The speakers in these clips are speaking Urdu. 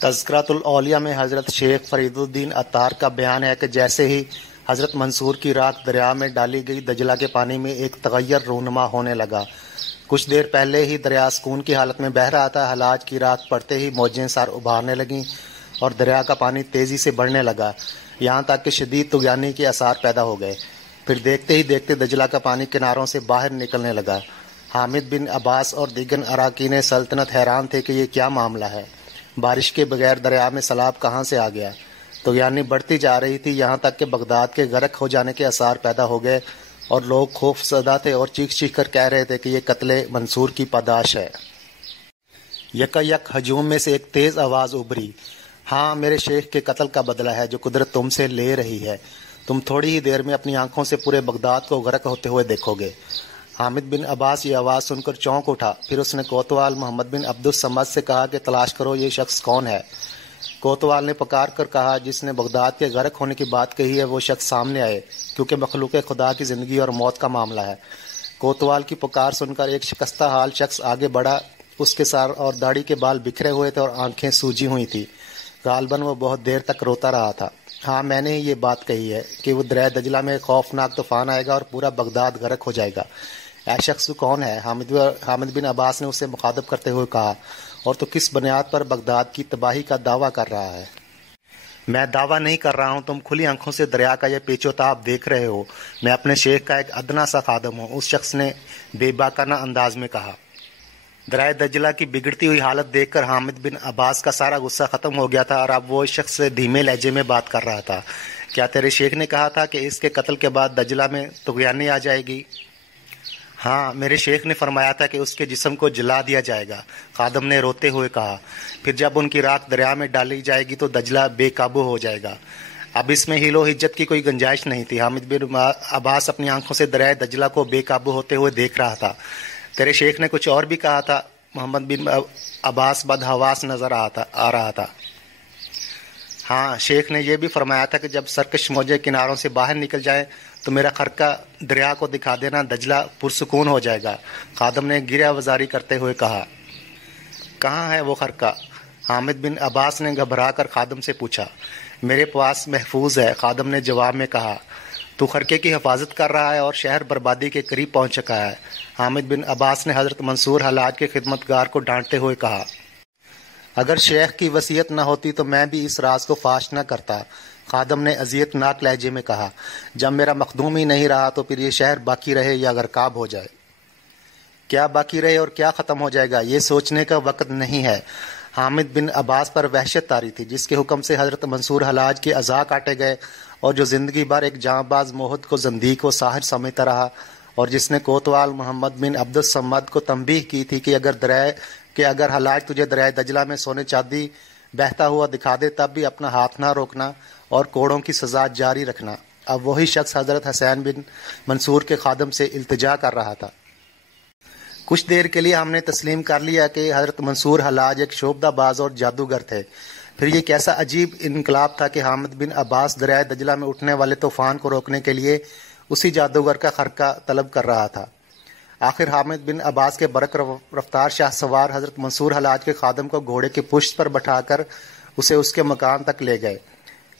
تذکرۃ الاولیاء میں حضرت شیخ فرید الدین عطار کا بیان ہے کہ جیسے ہی حضرت منصور کی راکھ دریا میں ڈالی گئی، دجلہ کے پانی میں ایک تغیر رونما ہونے لگا۔ کچھ دیر پہلے ہی دریا سکون کی حالت میں بہہ رہا تھا، حلاج کی راکھ پڑتے ہی موجیں سر ابھارنے لگیں اور دریا کا پانی تیزی سے بڑھنے لگا، یہاں تک کہ شدید طغیانی کے آثار پیدا ہو گئے۔ پھر دیکھتے ہی دیکھتے دجلہ کا پانی کناروں سے باہر نکلنے لگا۔ حامد بن عباس اور دیگر اراکین سلطنت حیران تھے کہ یہ کیا معاملہ ہے، بارش کے بغیر دریا میں سیلاب کہاں سے آ گیا۔ طغیانی بڑھتی جا رہی تھی، یہاں تک کہ بغداد کے غرق ہو جانے کے آثار پیدا ہو گئے اور لوگ خوف زدہ تھے اور چیخ چیخ کر کہہ رہے تھے کہ یہ قتل منصور کی پاداش ہے۔ یکا یک ہجوم میں سے ایک تیز آواز ابھری، ہاں میرے شیخ کے قتل کا بدلہ ہے جو قدرت تم سے لے رہی ہے، تم تھوڑی ہی دیر میں اپنی آنکھوں سے پورے بغداد کو غرق ہوتے ہوئے دیکھو گے۔ حامد بن عباس یہ آواز سن کر چونک اٹھا، پھر اس نے کوتوال محمد بن عبد الصمد سے کہا کہ تلاش کرو یہ شخص کون ہے۔ کوتوال نے پکار کر کہا، جس نے بغداد کے غرق ہونے کی بات کہی ہے وہ شخص سامنے آئے، کیونکہ مخلوق خدا کی زندگی اور موت کا معاملہ ہے۔ کوتوال کی پکار سن کر ایک شکستہ حال شخص آگے بڑھا، اس کے سر اور داڑھی کے بال بکھرے ہوئے تھے اور آنکھیں سوجی ہوئی تھی، غالباً وہ بہت دیر تک روتا رہا تھا۔ ہاں میں نے یہ بات کہی ہے کہ وہ دریائے دجلہ میں خوفناک طوفان آئے گا اور پورا بغداد غرق ہو جائے گا۔ اے شخص کون ہے؟ حامد بن عباس نے اسے مخاطب کرتے ہوئے کہا، اور تو کس بنیاد پر بغداد کی تباہی کا دعویٰ کر رہا ہے؟ میں دعویٰ نہیں کر رہا ہوں، تم کھلی آنکھوں سے دریا کا یہ پیچ و تاب دیکھ رہے ہو، میں اپنے شیخ کا ایک ادنا سا خادم ہوں، اس شخص نے بے باکانہ انداز میں کہا۔ درائے دجلہ کی بگڑتی ہوئی حالت دیکھ کر حامد بن عباس کا سارا غصہ ختم ہو گیا تھا اور اب وہ اس شخص سے دھیمے لہجے میں بات کر رہا تھا۔ کیا تیرے شیخ نے کہا تھا کہ اس کے قتل کے بعد دجلہ میں طغیانی آ جائے گی؟ ہاں میرے شیخ نے فرمایا تھا کہ اس کے جسم کو جلا دیا جائے گا، خادم نے روتے ہوئے کہا۔ پھر جب ان کی راکھ دریا میں ڈالی جائے گی تو دجلہ بے قابو ہو جائے گا۔ اب اس میں حیل و حجت کی کوئی گنجائش نہیں تھی۔ حامد بن عباس اپنی آنکھوں سے دریائے دجلہ کو بے قابو ہوتے ہوئے دیکھ رہا تھا۔ تیرے شیخ نے کچھ اور بھی کہا تھا؟ محمد بن عباس بدحواس نظر آ رہا تھا۔ ہاں شیخ نے یہ بھی فرمایا تھا کہ جب سرکش موجیں کناروں سے باہر نکل جائیں تو میرا خرقہ دریا کو دکھا دینا، دجلہ پرسکون ہو جائے گا، خادم نے گریہ وزاری کرتے ہوئے کہا۔ کہاں ہے وہ خرقہ؟ حامد بن عباس نے گھبرا کر خادم سے پوچھا۔ میرے پاس محفوظ ہے، خادم نے جواب میں کہا۔ تو خرقے کی حفاظت کر رہا ہے اور شہر بربادی کے قریب پہنچ چکا ہے۔ حامد بن عباس نے حضرت منصور حلاج کے خدمتگار کو ڈانٹتے ہوئے کہا، اگر شیخ کی وصیت نہ ہوتی تو میں بھی اس راز کو فاش نہ کرتا۔ خادم نے اذیت ناک لہجے میں کہا، جب میرا مخدوم ہی نہیں رہا تو پھر یہ شہر باقی رہے یا غرقاب ہو جائے؟ کیا باقی رہے اور کیا ختم ہو جائے گا، یہ سوچنے کا وقت نہیں ہے۔ حامد بن عباس پر وحشت طاری تھی، جس کے حکم سے حضرت منصور حلاج کے اعضاء کاٹے گئے اور جو زندگی بھر ایک جاں باز موحد کو زندیق و ساحر سمجھتا رہا، اور جس نے کوتوال محمد بن عبد الصمد کو تنبیہ کی تھی کہ اگر حلاج تجھے دریائے دجلہ میں سونے چاندی بہتا ہوا دکھا دے تب بھی اپنا ہاتھ نہ روکنا اور کوڑوں کی سزا جاری رکھنا۔ اب وہی شخص حضرت حسین بن منصور کے خادم سے التجا کر رہا تھا۔ کچھ دیر کے لیے ہم نے تسلیم کر لیا کہ حضرت منصور حلاج ایک شعبدہ باز اور جادوگر تھے، پھر یہ کیسا عجیب انقلاب تھا کہ حامد بن عباس دریائے دجلہ میں اٹھنے والے طوفان کو روکنے کے لیے اسی جادوگر کا خرقہ طلب کر رہا تھا۔ آخر حامد بن عباس کے برق رفتار شاہ سوار حضرت منصور حلاج کے خادم کو گھوڑے کی پشت پر بٹھا کر اسے اس کے مکان تک لے گئے۔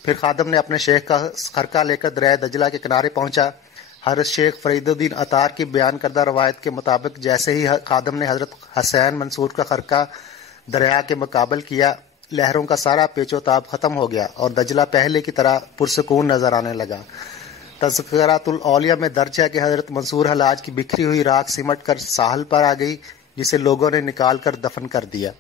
پھر خادم نے اپنے شیخ کا خرقہ لے کر دریائے دجلہ کے کنارے پہنچا۔ حضرت شیخ فرید الدین عطار کی بیان کردہ روایت کے مطابق جیسے ہی خادم نے حضرت حسین منصور کا خرقہ دریا کے مقابل کیا، لہروں کا سارا پیچ و تاب ختم ہو گیا اور دجلہ پہلے کی طرح پرسکون نظر آنے لگا۔ تذکرۃ الاولیاء میں درج ہے کہ حضرت منصور حلاج کی بکھری ہوئی راکھ سمٹ کر ساحل پر آ گئی، جسے لوگوں نے نکال کر دفن کر دیا۔